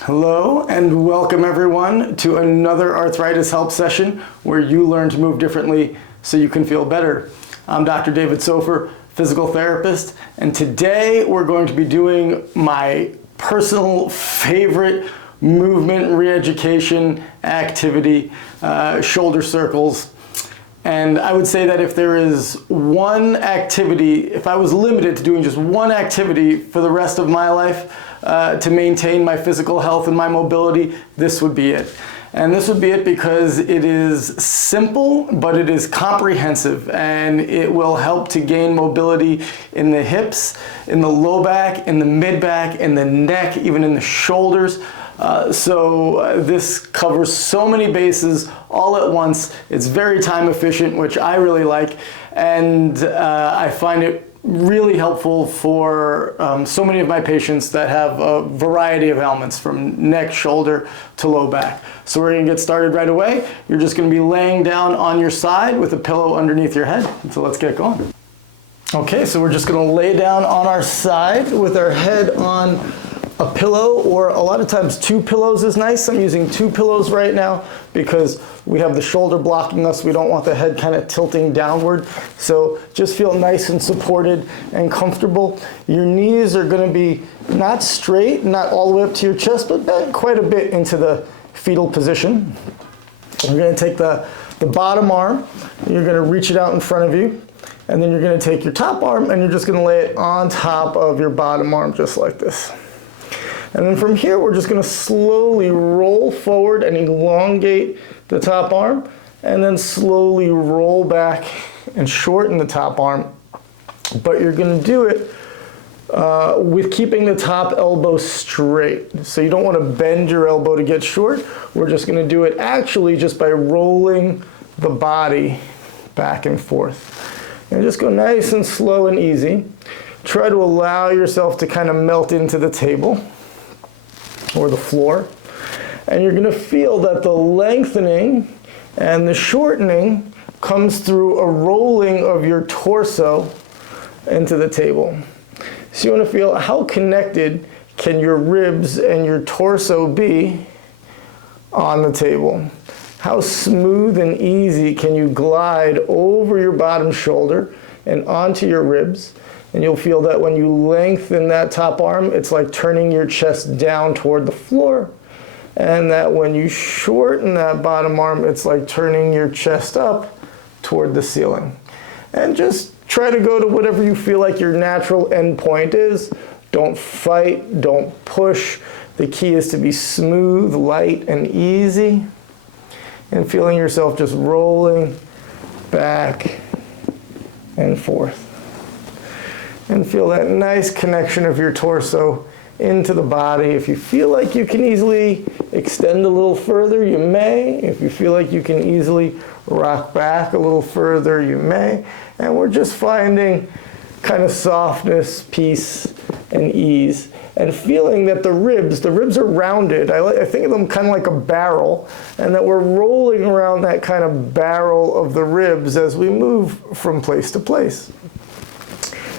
Hello and welcome everyone to another arthritis help session where you learn to move differently so you can feel better. I'm Dr. David Sofer, physical therapist, and today we're going to be doing my personal favorite movement re-education activity, shoulder circles. And I would say that if there is one activity, if I was limited to doing just one activity for the rest of my life to maintain my physical health and my mobility, this would be it. And this would be it because it is simple, but it is comprehensive, and it will help to gain mobility in the hips, in the low back, in the mid back, in the neck, even in the shoulders. So this covers so many bases all at once. It's very time efficient, which I really like, and I find it really helpful for so many of my patients that have a variety of ailments from neck, shoulder to low back. So we're going to get started right away. You're just going to be laying down on your side with a pillow underneath your head. So let's get going. Okay, so we're just going to lay down on our side with our head on a pillow, or a lot of times two pillows is nice. I'm using two pillows right now because we have the shoulder blocking us. We don't want the head kind of tilting downward. So just feel nice and supported and comfortable. Your knees are going to be not straight, not all the way up to your chest, but bent quite a bit into the fetal position. You're going to take the bottom arm, you're going to reach it out in front of you, and then you're going to take your top arm and you're just going to lay it on top of your bottom arm just like this. And then from here, we're just going to slowly roll forward and elongate the top arm, and then slowly roll back and shorten the top arm. But you're going to do it with keeping the top elbow straight. So you don't want to bend your elbow to get short. We're just going to do it actually just by rolling the body back and forth. And just go nice and slow and easy. Try to allow yourself to kind of melt into the table or the floor, and you're going to feel that the lengthening and the shortening comes through a rolling of your torso into the table. So you want to feel how connected can your ribs and your torso be on the table. How smooth and easy can you glide over your bottom shoulder and onto your ribs. And you'll feel that when you lengthen that top arm, it's like turning your chest down toward the floor. And that when you shorten that bottom arm, it's like turning your chest up toward the ceiling. And just try to go to whatever you feel like your natural end point is. Don't fight, don't push. The key is to be smooth, light, and easy. And feeling yourself just rolling back and forth. And feel that nice connection of your torso into the body. If you feel like you can easily extend a little further, you may. If you feel like you can easily rock back a little further, you may. And we're just finding kind of softness, peace, and ease. And feeling that the ribs are rounded. I think of them kind of like a barrel, and that we're rolling around that kind of barrel of the ribs as we move from place to place.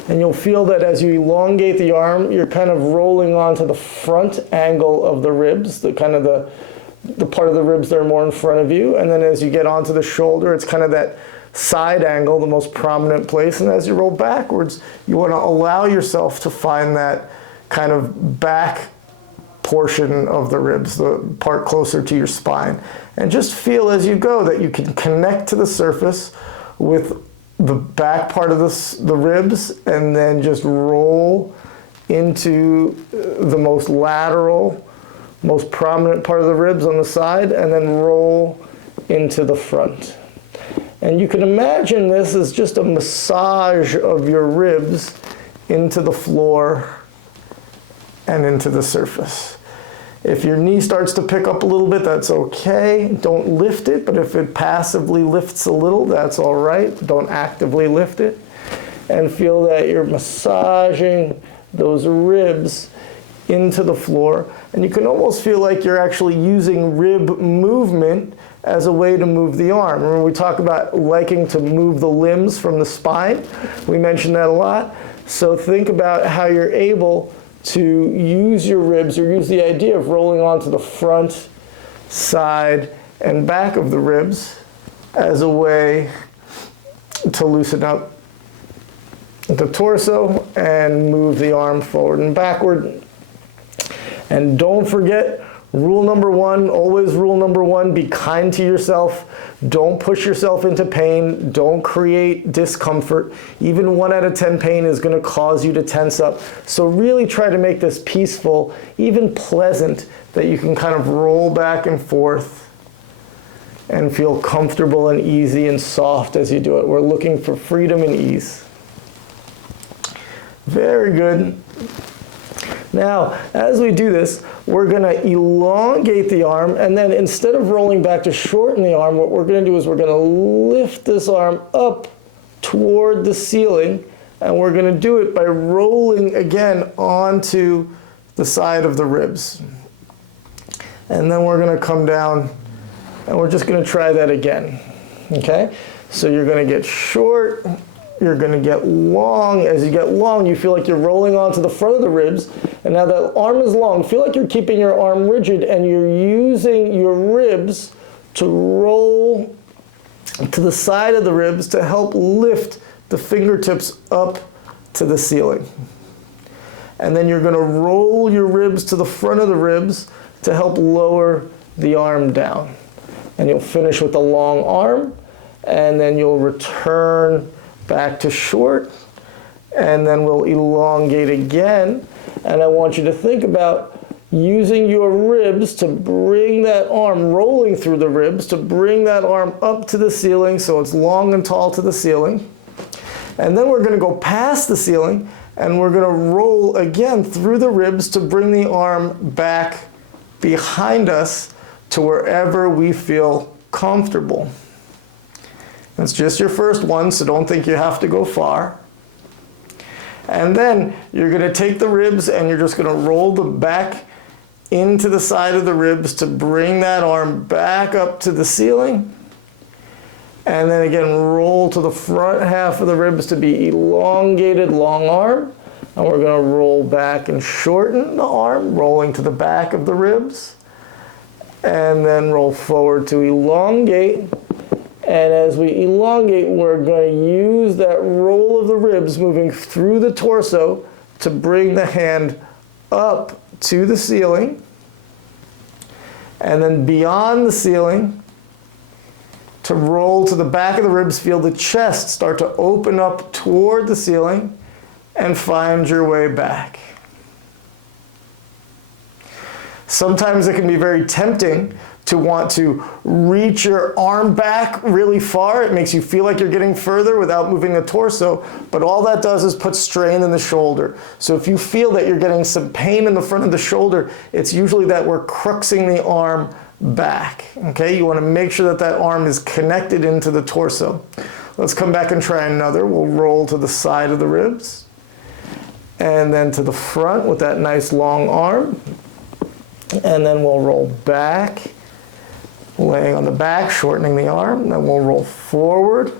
And you'll feel that as you elongate the arm, you're kind of rolling onto the front angle of the ribs, the kind of the part of the ribs that are more in front of you. And then as you get onto the shoulder, it's kind of that side angle, the most prominent place. And as you roll backwards, you want to allow yourself to find that kind of back portion of the ribs, the part closer to your spine. And just feel as you go that you can connect to the surface with the back part of the ribs, and then just roll into the most lateral, most prominent part of the ribs on the side, and then roll into the front. And you can imagine this as just a massage of your ribs into the floor and into the surface. If your knee starts to pick up a little bit, that's okay. Don't lift it, but if it passively lifts a little, that's all right. Don't actively lift it. And feel that you're massaging those ribs into the floor. And you can almost feel like you're actually using rib movement as a way to move the arm. Remember, we talk about liking to move the limbs from the spine. We mentioned that a lot. So think about how you're able to use your ribs, or use the idea of rolling onto the front, side, and back of the ribs as a way to loosen up the torso and move the arm forward and backward. And don't forget, rule number one, always rule number one, be kind to yourself. Don't push yourself into pain. Don't create discomfort. Even 1 out of 10 pain is going to cause you to tense up. So really try to make this peaceful, even pleasant, that you can kind of roll back and forth and feel comfortable and easy and soft as you do it. We're looking for freedom and ease. Very good. Now, as we do this, we're going to elongate the arm, and then instead of rolling back to shorten the arm, what we're going to do is we're going to lift this arm up toward the ceiling, and we're going to do it by rolling again onto the side of the ribs. And then we're going to come down, and we're just going to try that again. Okay? So you're going to get short. You're going to get long. As you get long, you feel like you're rolling onto the front of the ribs. And now that arm is long, feel like you're keeping your arm rigid and you're using your ribs to roll to the side of the ribs to help lift the fingertips up to the ceiling. And then you're going to roll your ribs to the front of the ribs to help lower the arm down. And you'll finish with a long arm, and then you'll return back to short, and then we'll elongate again. And I want you to think about using your ribs to bring that arm, rolling through the ribs, to bring that arm up to the ceiling so it's long and tall to the ceiling. And then we're going to go past the ceiling, and we're going to roll again through the ribs to bring the arm back behind us to wherever we feel comfortable. It's just your first one, so don't think you have to go far. And then you're going to take the ribs and you're just going to roll the back into the side of the ribs to bring that arm back up to the ceiling. And then again, roll to the front half of the ribs to be elongated, long arm. And we're going to roll back and shorten the arm, rolling to the back of the ribs. And then roll forward to elongate. And as we elongate, we're going to use that roll of the ribs moving through the torso to bring the hand up to the ceiling. And then beyond the ceiling, to roll to the back of the ribs, feel the chest start to open up toward the ceiling, and find your way back. Sometimes it can be very tempting to want to reach your arm back really far. It makes you feel like you're getting further without moving the torso, but all that does is put strain in the shoulder. So if you feel that you're getting some pain in the front of the shoulder, it's usually that we're cruxing the arm back. Okay, you want to make sure that that arm is connected into the torso. Let's come back and try another. We'll roll to the side of the ribs, and then to the front with that nice long arm, and then we'll roll back, laying on the back, shortening the arm. Then we'll roll forward,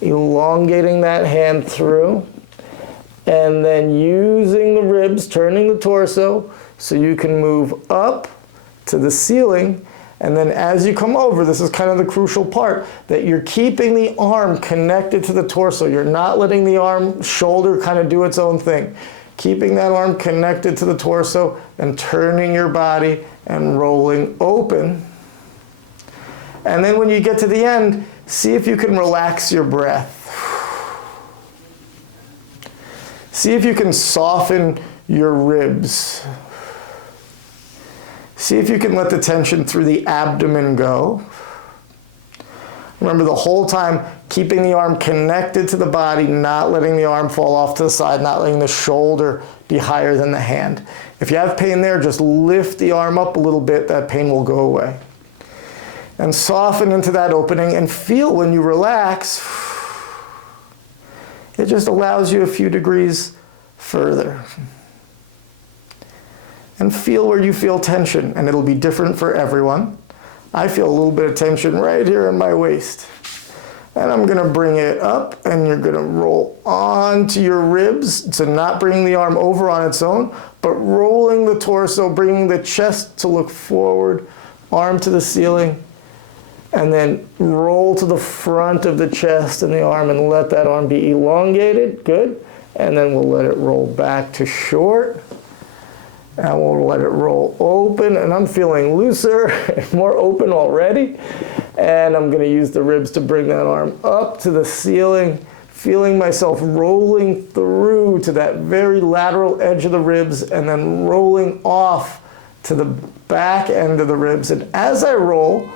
elongating that hand through, and then using the ribs, turning the torso so you can move up to the ceiling. And then as you come over, this is kind of the crucial part, that you're keeping the arm connected to the torso. You're not letting the arm, shoulder kind of do its own thing. Keeping that arm connected to the torso and turning your body and rolling open. And then when you get to the end, see if you can relax your breath. See if you can soften your ribs. See if you can let the tension through the abdomen go. Remember, the whole time, keeping the arm connected to the body, not letting the arm fall off to the side, not letting the shoulder be higher than the hand. If you have pain there, just lift the arm up a little bit. That pain will go away. And soften into that opening, and feel when you relax, it just allows you a few degrees further. And feel where you feel tension, and it'll be different for everyone. I feel a little bit of tension right here in my waist. And I'm going to bring it up, and you're going to roll onto your ribs. So not bringing the arm over on its own, but rolling the torso, bringing the chest to look forward, arm to the ceiling, and then roll to the front of the chest and the arm and let that arm be elongated. Good. And then we'll let it roll back to short. And we'll let it roll open. And I'm feeling looser and more open already. And I'm going to use the ribs to bring that arm up to the ceiling, feeling myself rolling through to that very lateral edge of the ribs and then rolling off to the back end of the ribs. And as I roll,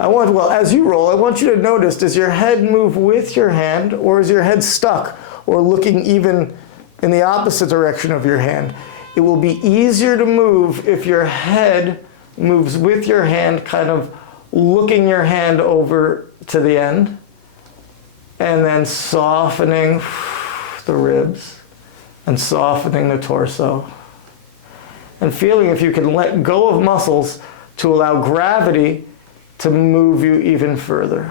as you roll, I want you to notice, does your head move with your hand, or is your head stuck or looking even in the opposite direction of your hand? It will be easier to move if your head moves with your hand, kind of looking your hand over to the end, and then softening the ribs and softening the torso. And feeling if you can let go of muscles to allow gravity to move you even further.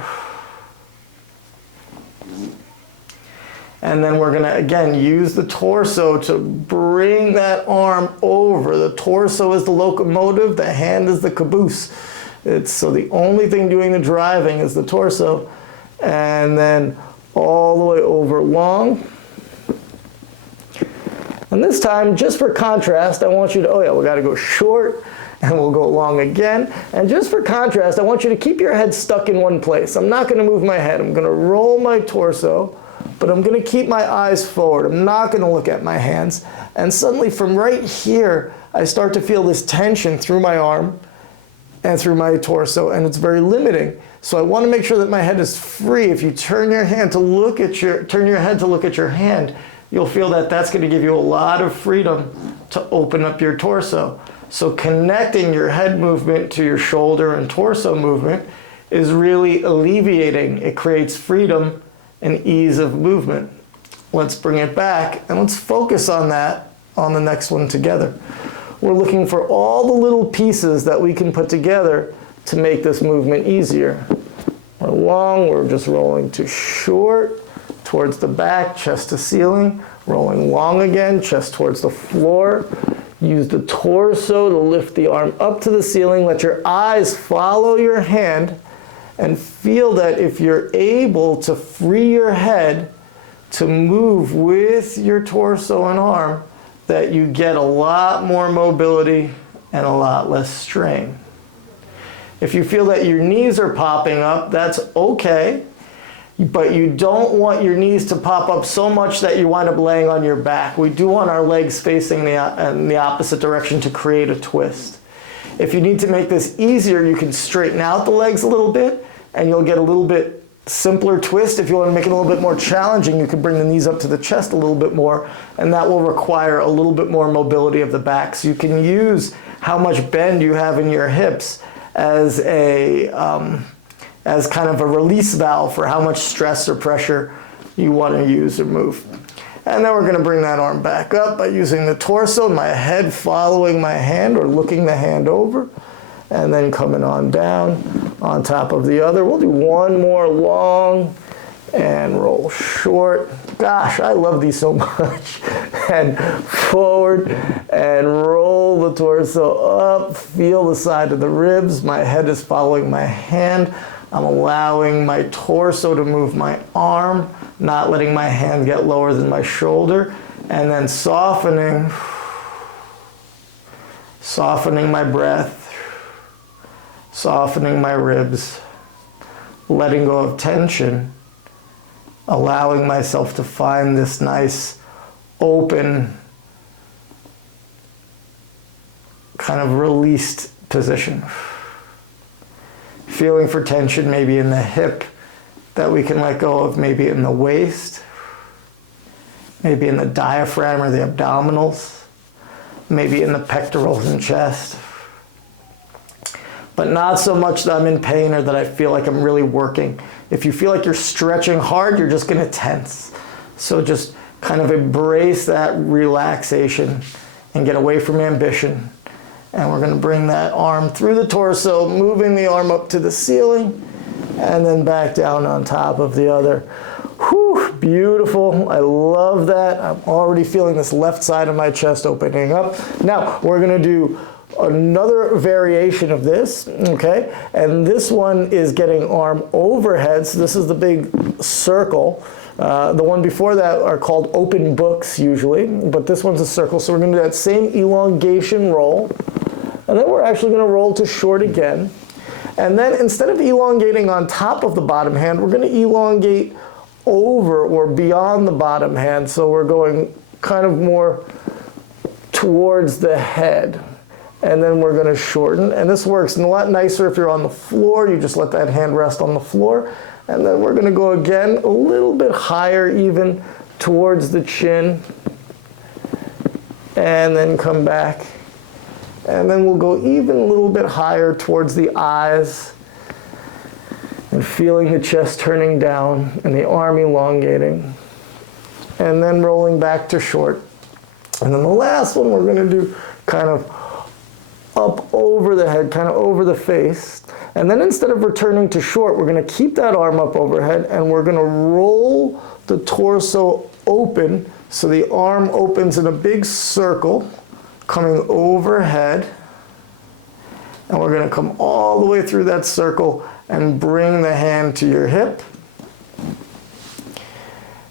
And then we're gonna, again, use the torso to bring that arm over. The torso is the locomotive, the hand is the caboose. So the only thing doing the driving is the torso. And then all the way over long. And this time, just for contrast, I want you to, we gotta go short, and we'll go long again. And just for contrast, I want you to keep your head stuck in one place. I'm not gonna move my head. I'm gonna roll my torso, but I'm gonna keep my eyes forward. I'm not gonna look at my hands. And suddenly from right here, I start to feel this tension through my arm and through my torso, and it's very limiting. So I want to make sure that my head is free. If you turn your head to look at your hand, you'll feel that that's going to give you a lot of freedom to open up your torso. So connecting your head movement to your shoulder and torso movement is really alleviating. It creates freedom and ease of movement. Let's bring it back and let's focus on that on the next one together. We're looking for all the little pieces that we can put together to make this movement easier. We're long, we're just rolling to short, towards the back, chest to ceiling, rolling long again, chest towards the floor. Use the torso to lift the arm up to the ceiling. Let your eyes follow your hand and feel that if you're able to free your head to move with your torso and arm, that you get a lot more mobility and a lot less strain. If you feel that your knees are popping up, that's okay, but you don't want your knees to pop up so much that you wind up laying on your back. We do want our legs facing in the opposite direction to create a twist. If you need to make this easier, you can straighten out the legs a little bit and you'll get a little bit simpler twist. If you want to make it a little bit more challenging, you can bring the knees up to the chest a little bit more, and that will require a little bit more mobility of the back. So you can use how much bend you have in your hips as kind of a release valve for how much stress or pressure you want to use or move. And then we're going to bring that arm back up by using the torso, my head following my hand or looking the hand over, and then coming on down on top of the other. We'll do one more long and roll short. Gosh, I love these so much. And forward and roll the torso up. Feel the side of the ribs. My head is following my hand. I'm allowing my torso to move my arm, not letting my hand get lower than my shoulder. And then softening my breath. Softening my ribs, letting go of tension, allowing myself to find this nice, open, kind of released position. Feeling for tension maybe in the hip that we can let go of, maybe in the waist, maybe in the diaphragm or the abdominals, maybe in the pectorals and chest. But not so much that I'm in pain or that I feel like I'm really working. If you feel like you're stretching hard, you're just going to tense. So just kind of embrace that relaxation and get away from ambition. And we're going to bring that arm through the torso, moving the arm up to the ceiling, and then back down on top of the other. Whew, beautiful. I love that. I'm already feeling this left side of my chest opening up. Now, we're gonna do another variation of this, okay? And this one is getting arm overhead. So this is the big circle. The one before that are called open books usually, but this one's a circle. So we're gonna do that same elongation roll. And then we're actually gonna roll to short again. And then instead of elongating on top of the bottom hand, we're gonna elongate over or beyond the bottom hand. So we're going kind of more towards the head. And then we're going to shorten. And this works a lot nicer if you're on the floor. You just let that hand rest on the floor. And then we're going to go again a little bit higher even towards the chin. And then come back. And then we'll go even a little bit higher towards the eyes. And feeling the chest turning down and the arm elongating. And then rolling back to short. And then the last one we're going to do kind of up over the head, kind of over the face. And then instead of returning to short, we're going to keep that arm up overhead and we're going to roll the torso open so the arm opens in a big circle coming overhead. And we're going to come all the way through that circle and bring the hand to your hip.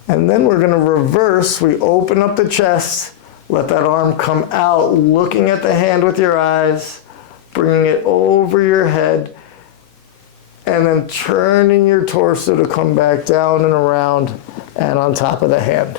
And then we're going to reverse. We open up the chest. Let that arm come out, looking at the hand with your eyes, bringing it over your head, and then turning your torso to come back down and around and on top of the hand.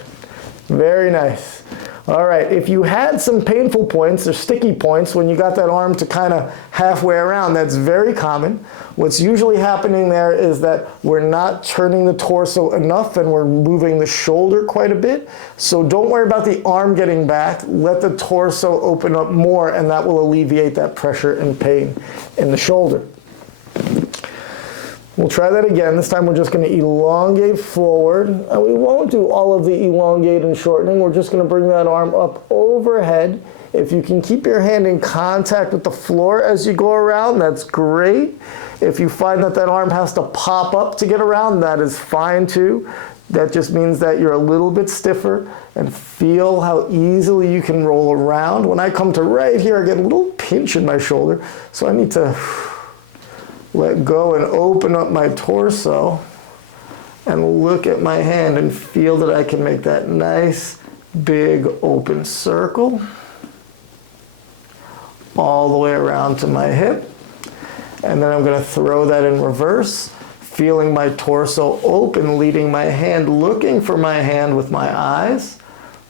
Very nice. All right, if you had some painful points or sticky points when you got that arm to kind of halfway around, that's very common. What's usually happening there is that we're not turning the torso enough and we're moving the shoulder quite a bit. So don't worry about the arm getting back. Let the torso open up more and that will alleviate that pressure and pain in the shoulder. We'll try that again. This time we're just going to elongate forward. And we won't do all of the elongate and shortening. We're just going to bring that arm up overhead. If you can keep your hand in contact with the floor as you go around, that's great. If you find that that arm has to pop up to get around, that is fine too. That just means that you're a little bit stiffer and feel how easily you can roll around. When I come to right here, I get a little pinch in my shoulder. So I need to let go and open up my torso and look at my hand and feel that I can make that nice big open circle all the way around to my hip. And then I'm going to throw that in reverse, feeling my torso open, leading my hand, looking for my hand with my eyes,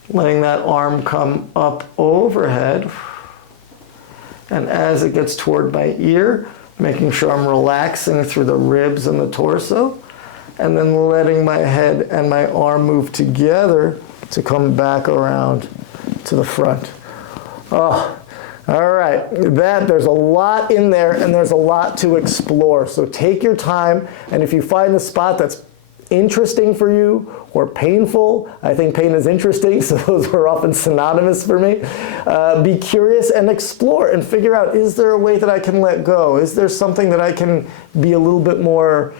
letting that arm come up overhead. And as it gets toward my ear, making sure I'm relaxing through the ribs and the torso, and then letting my head and my arm move together to come back around to the front. Oh, all right, there's a lot in there and there's a lot to explore. So take your time, and if you find a spot that's interesting for you or painful, I think pain is interesting, so those are often synonymous for me. Be curious and explore and figure out, is there a way that I can let go? Is there something that I can be a little bit more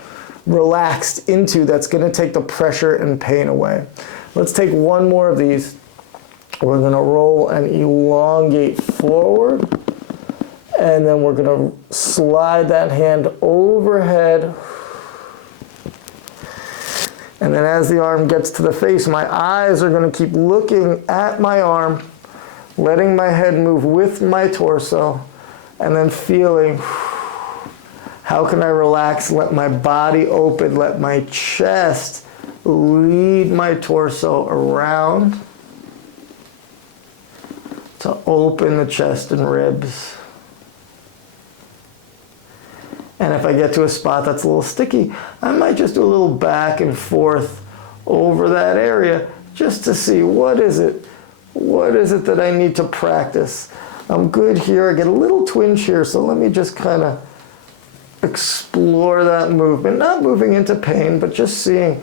relaxed into that's going to take the pressure and pain away? Let's take one more of these. We're going to roll and elongate forward, and then we're going to slide that hand overhead. And then as the arm gets to the face, my eyes are going to keep looking at my arm, letting my head move with my torso, and then feeling, how can I relax, let my body open, let my chest lead my torso around to open the chest and ribs. And if I get to a spot that's a little sticky, I might just do a little back and forth over that area just to see what is it that I need to practice. I'm good here, I get a little twinge here, so let me just kind of explore that movement. Not moving into pain, but just seeing,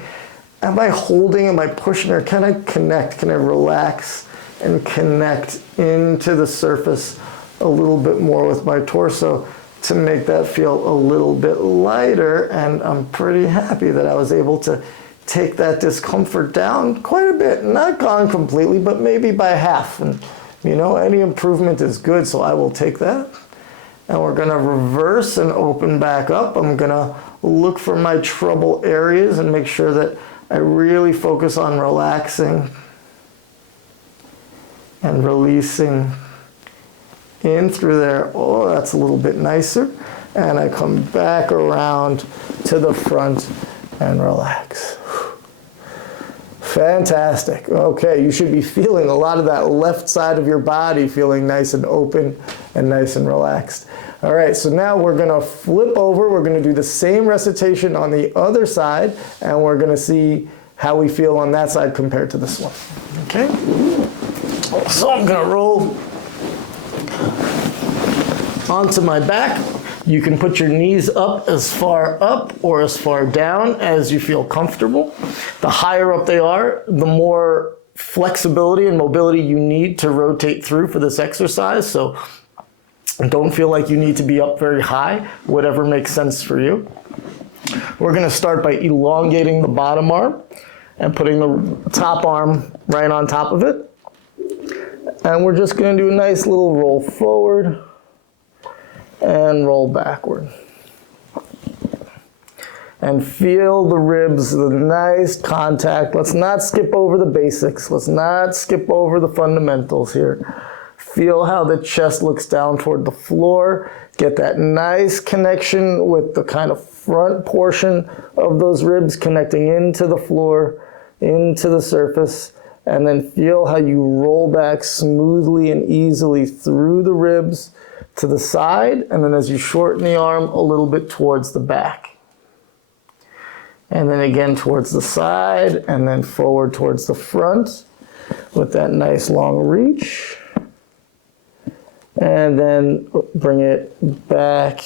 am I holding, am I pushing, or can I connect? Can I relax and connect into the surface a little bit more with my torso to make that feel a little bit lighter? And I'm pretty happy that I was able to take that discomfort down quite a bit. Not gone completely, but maybe by half. And you know, any improvement is good, so I will take that. And we're gonna reverse and open back up. I'm gonna look for my trouble areas and make sure that I really focus on relaxing and releasing in through there. Oh, that's a little bit nicer. And I come back around to the front and relax. Fantastic. Okay, you should be feeling a lot of that left side of your body feeling nice and open and nice and relaxed. All right, so now we're gonna flip over. We're gonna do the same recitation on the other side, and we're gonna see how we feel on that side compared to this one. Okay? So I'm gonna roll onto my back. You can put your knees as far up or as far down as you feel comfortable. The higher up they are, the more flexibility and mobility you need to rotate through for this exercise. So don't feel like you need to be up very high, whatever makes sense for you. We're gonna start by elongating the bottom arm and putting the top arm right on top of it. And we're just gonna do a nice little roll forward and roll backward. And feel the ribs, the nice contact. Let's not skip over the basics. Let's not skip over the fundamentals here. Feel how the chest looks down toward the floor. Get that nice connection with the kind of front portion of those ribs connecting into the floor, into the surface. And then feel how you roll back smoothly and easily through the ribs to the side, and then as you shorten the arm a little bit towards the back. And then again towards the side, and then forward towards the front with that nice long reach. And then bring it back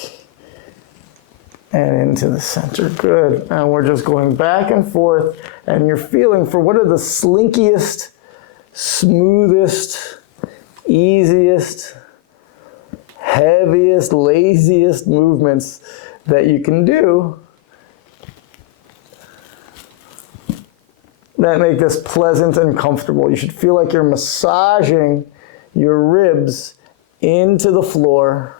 and into the center. Good. And we're just going back and forth, and you're feeling for what are the slinkiest, smoothest, easiest, heaviest, laziest movements that you can do that make this pleasant and comfortable. You should feel like you're massaging your ribs into the floor,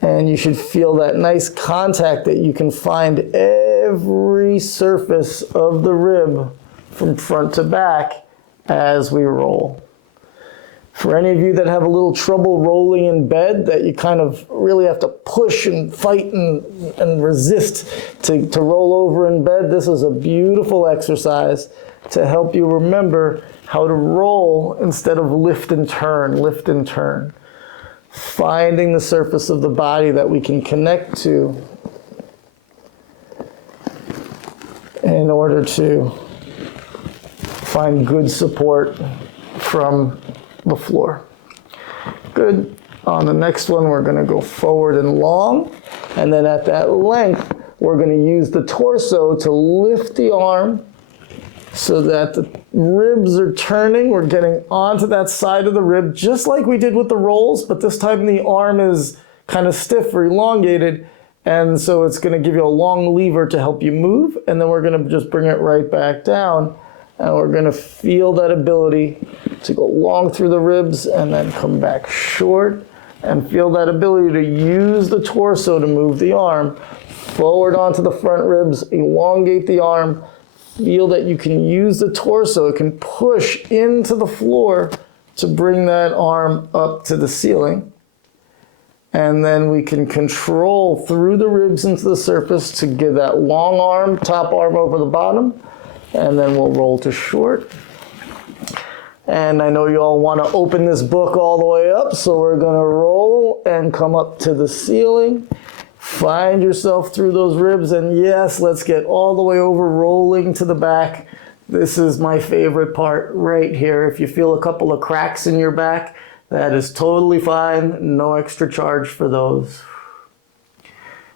and you should feel that nice contact that you can find every surface of the rib from front to back as we roll. For any of you that have a little trouble rolling in bed, that you kind of really have to push and fight and resist to roll over in bed, this is a beautiful exercise to help you remember how to roll instead of lift and turn, lift and turn. Finding the surface of the body that we can connect to in order to find good support from the floor. Good. On the next one, we're going to go forward and long, and then at that length, we're going to use the torso to lift the arm so that the ribs are turning. We're getting onto that side of the rib, just like we did with the rolls, but this time the arm is kind of stiff or elongated, and so it's going to give you a long lever to help you move, and then we're going to just bring it right back down. And we're going to feel that ability to go long through the ribs and then come back short, and feel that ability to use the torso to move the arm forward onto the front ribs, elongate the arm, feel that you can use the torso, it can push into the floor to bring that arm up to the ceiling. And then we can control through the ribs into the surface to give that long arm, top arm over the bottom. And then we'll roll to short. And I know you all want to open this book all the way up, so we're going to roll and come up to the ceiling. Find yourself through those ribs, and yes, let's get all the way over, rolling to the back. This is my favorite part right here. If you feel a couple of cracks in your back, that is totally fine. No extra charge for those.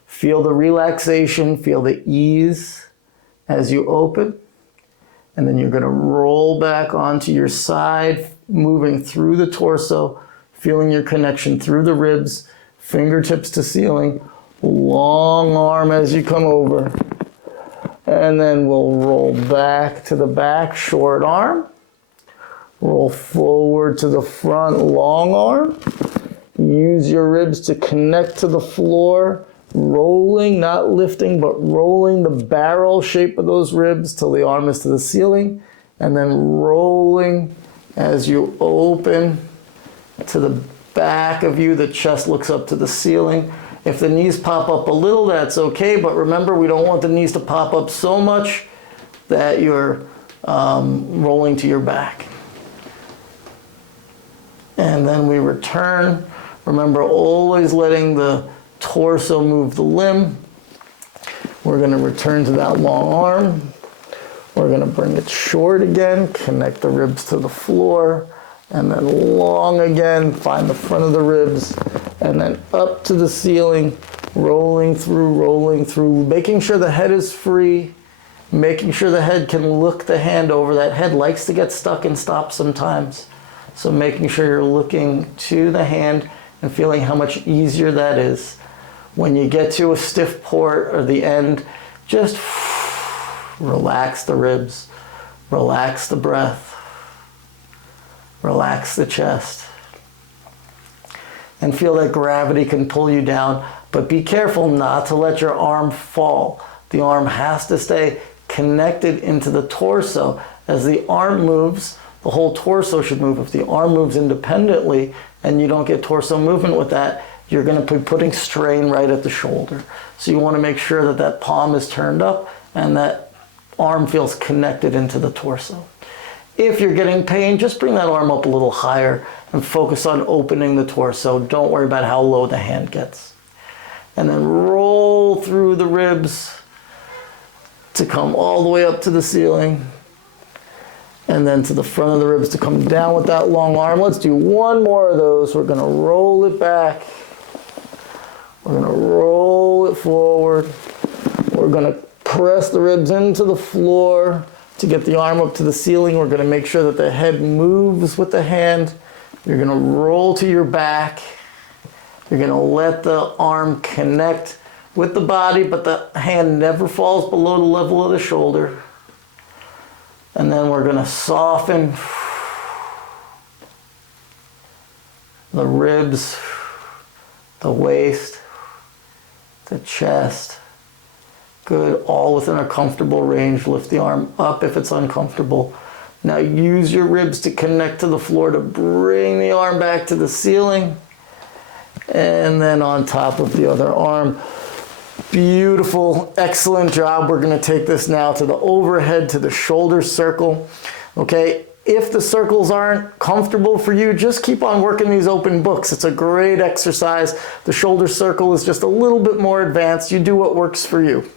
Feel the relaxation, feel the ease as you open. And then you're going to roll back onto your side, moving through the torso, feeling your connection through the ribs, fingertips to ceiling, long arm as you come over. And then we'll roll back to the back, short arm. Roll forward to the front, long arm. Use your ribs to connect to the floor, rolling, not lifting, but rolling the barrel shape of those ribs till the arm is to the ceiling, and then rolling as you open to the back of you, the chest looks up to the ceiling. If the knees pop up a little, that's okay, but remember, we don't want the knees to pop up so much that you're rolling to your back. And then we return. Remember, always letting the torso move the limb. We're going to return to that long arm. We're going to bring it short again, connect the ribs to the floor, and then long again, find the front of the ribs, and then up to the ceiling, rolling through, making sure the head is free, making sure the head can look the hand over. That head likes to get stuck and stop sometimes. So making sure you're looking to the hand and feeling how much easier that is. When you get to a stiff port or the end, just relax the ribs, relax the breath, relax the chest, and feel that gravity can pull you down, but be careful not to let your arm fall. The arm has to stay connected into the torso. As the arm moves, the whole torso should move. If the arm moves independently and you don't get torso movement with that, you're going to be putting strain right at the shoulder. So you want to make sure that that palm is turned up and that arm feels connected into the torso. If you're getting pain, just bring that arm up a little higher and focus on opening the torso. Don't worry about how low the hand gets. And then roll through the ribs to come all the way up to the ceiling. And then to the front of the ribs to come down with that long arm. Let's do one more of those. We're going to roll it back. We're going to roll it forward. We're going to press the ribs into the floor to get the arm up to the ceiling. We're going to make sure that the head moves with the hand. You're going to roll to your back. You're going to let the arm connect with the body, but the hand never falls below the level of the shoulder. And then we're going to soften the ribs, the waist, the chest. Good, all within a comfortable range. Lift the arm up if it's uncomfortable. Now use your ribs to connect to the floor to bring the arm back to the ceiling. And then on top of the other arm. Beautiful, excellent job. We're going to take this now to the overhead, to the shoulder circle. Okay, if the circles aren't comfortable for you, just keep on working these open books. It's a great exercise. The shoulder circle is just a little bit more advanced. You do what works for you.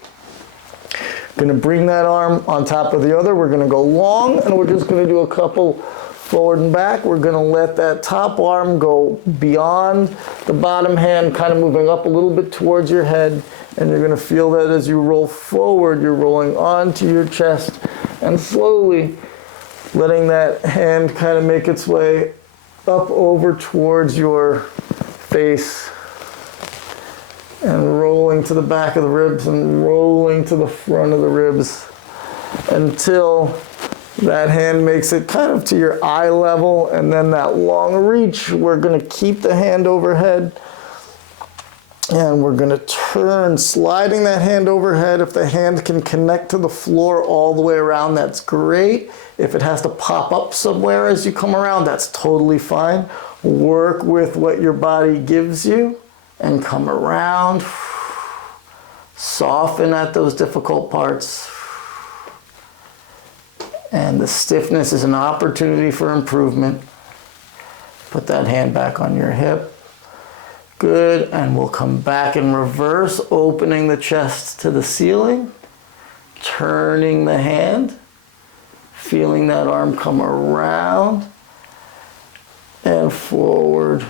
Going to bring that arm on top of the other. We're going to go long, and we're just going to do a couple forward and back. We're going to let that top arm go beyond the bottom hand, kind of moving up a little bit towards your head. And you're going to feel that as you roll forward, you're rolling onto your chest and slowly letting that hand kind of make its way up over towards your face and rolling to the back of the ribs and rolling to the front of the ribs until that hand makes it kind of to your eye level. And then that long reach, we're going to keep the hand overhead. And we're going to turn, sliding that hand overhead. If the hand can connect to the floor all the way around, that's great. If it has to pop up somewhere as you come around, that's totally fine. Work with what your body gives you and come around. Soften at those difficult parts. And the stiffness is an opportunity for improvement. Put that hand back on your hip. Good, and we'll come back in reverse, opening the chest to the ceiling, turning the hand, feeling that arm come around and forward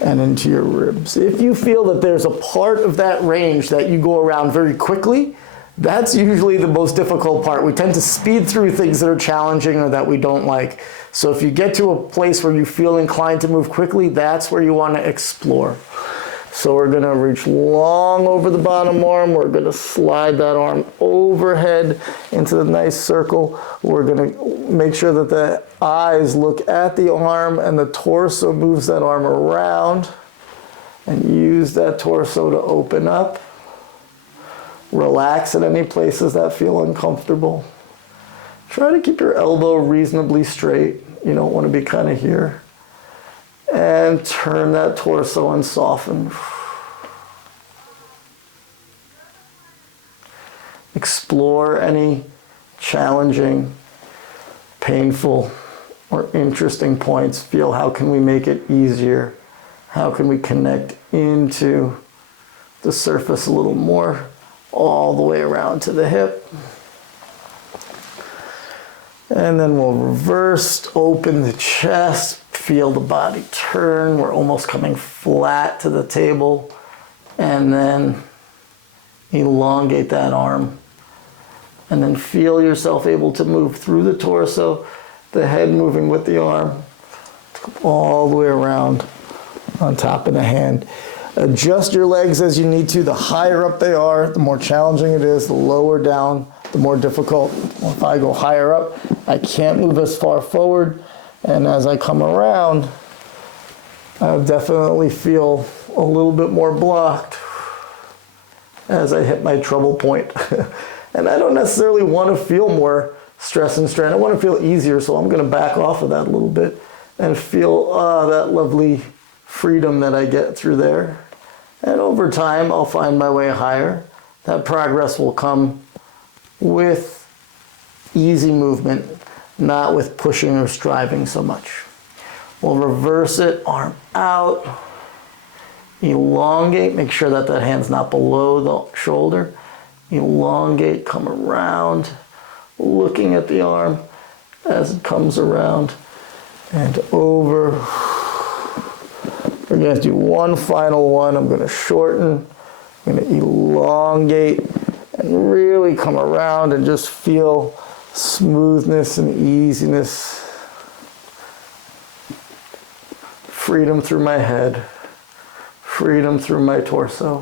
and into your ribs. If you feel that there's a part of that range that you go around very quickly, that's usually the most difficult part. We tend to speed through things that are challenging or that we don't like. So if you get to a place where you feel inclined to move quickly, that's where you want to explore. So we're gonna reach long over the bottom arm. We're gonna slide that arm overhead into the nice circle. We're gonna make sure that the eyes look at the arm and the torso moves that arm around, and use that torso to open up. Relax at any places that feel uncomfortable. Try to keep your elbow reasonably straight. You don't want to be kind of here. And turn that torso and soften. Explore any challenging, painful, or interesting points. Feel, how can we make it easier? How can we connect into the surface a little more, all the way around to the hip. And then we'll reverse, open the chest, feel the body turn. We're almost coming flat to the table. And then elongate that arm. And then feel yourself able to move through the torso, the head moving with the arm, all the way around on top of the hand. Adjust your legs as you need to. The higher up they are, the more challenging it is. The lower down, the more difficult. If I go higher up, I can't move as far forward. And as I come around, I definitely feel a little bit more blocked as I hit my trouble point. And I don't necessarily want to feel more stress and strain. I want to feel easier, so I'm going to back off of that a little bit and feel that lovely freedom that I get through there. And over time, I'll find my way higher. That progress will come with easy movement, not with pushing or striving so much. We'll reverse it, arm out, elongate, make sure that that hand's not below the shoulder. Elongate, come around, looking at the arm as it comes around and over. We're going to do one final one. I'm going to shorten, I'm going to elongate, and really come around and just feel smoothness and easiness. Freedom through my head, freedom through my torso,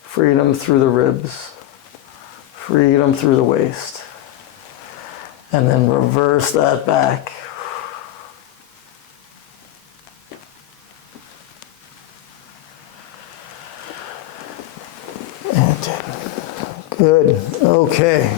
freedom through the ribs, freedom through the waist. And then reverse that back. Good. Okay.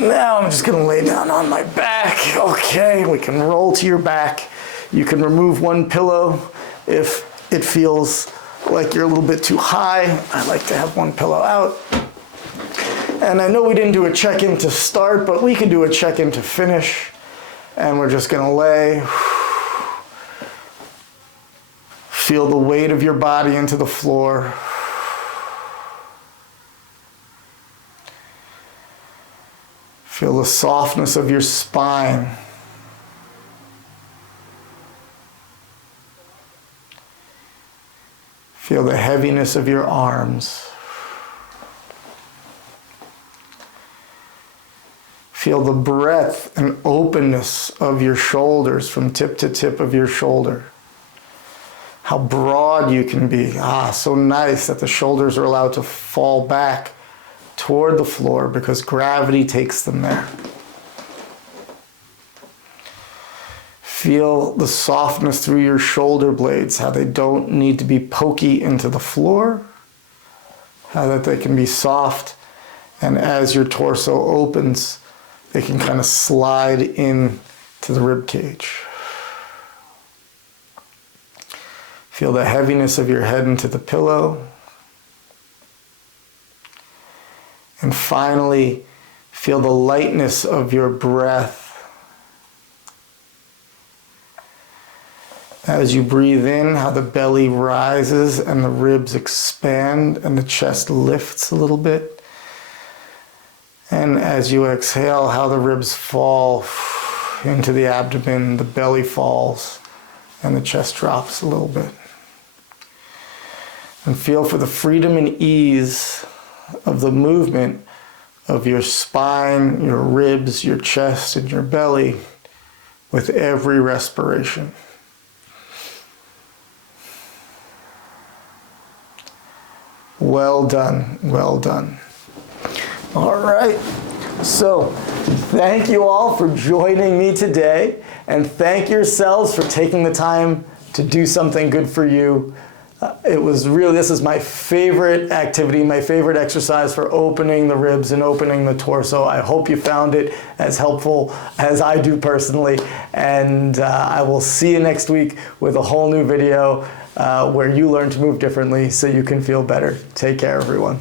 Now I'm just going to lay down on my back. Okay, we can roll to your back. You can remove one pillow if it feels like you're a little bit too high. I like to have one pillow out. And I know we didn't do a check-in to start, but we can do a check-in to finish. And we're just going to lay. Feel the weight of your body into the floor. Feel the softness of your spine. Feel the heaviness of your arms. Feel the breadth and openness of your shoulders from tip to tip of your shoulder. How broad you can be. So nice that the shoulders are allowed to fall back toward the floor because gravity takes them there. Feel the softness through your shoulder blades, how they don't need to be pokey into the floor, how that they can be soft, and as your torso opens, they can kind of slide in to the rib cage. Feel the heaviness of your head into the pillow. And finally, feel the lightness of your breath. As you breathe in, how the belly rises and the ribs expand and the chest lifts a little bit. And as you exhale, how the ribs fall into the abdomen, the belly falls, and the chest drops a little bit. And feel for the freedom and ease of the movement of your spine, your ribs, your chest, and your belly with every respiration. Well done, well done. All right, so thank you all for joining me today, and thank yourselves for taking the time to do something good for you. This is my favorite activity, my favorite exercise for opening the ribs and opening the torso. I hope you found it as helpful as I do personally, and I will see you next week with a whole new video where you learn to move differently so you can feel better. Take care, everyone.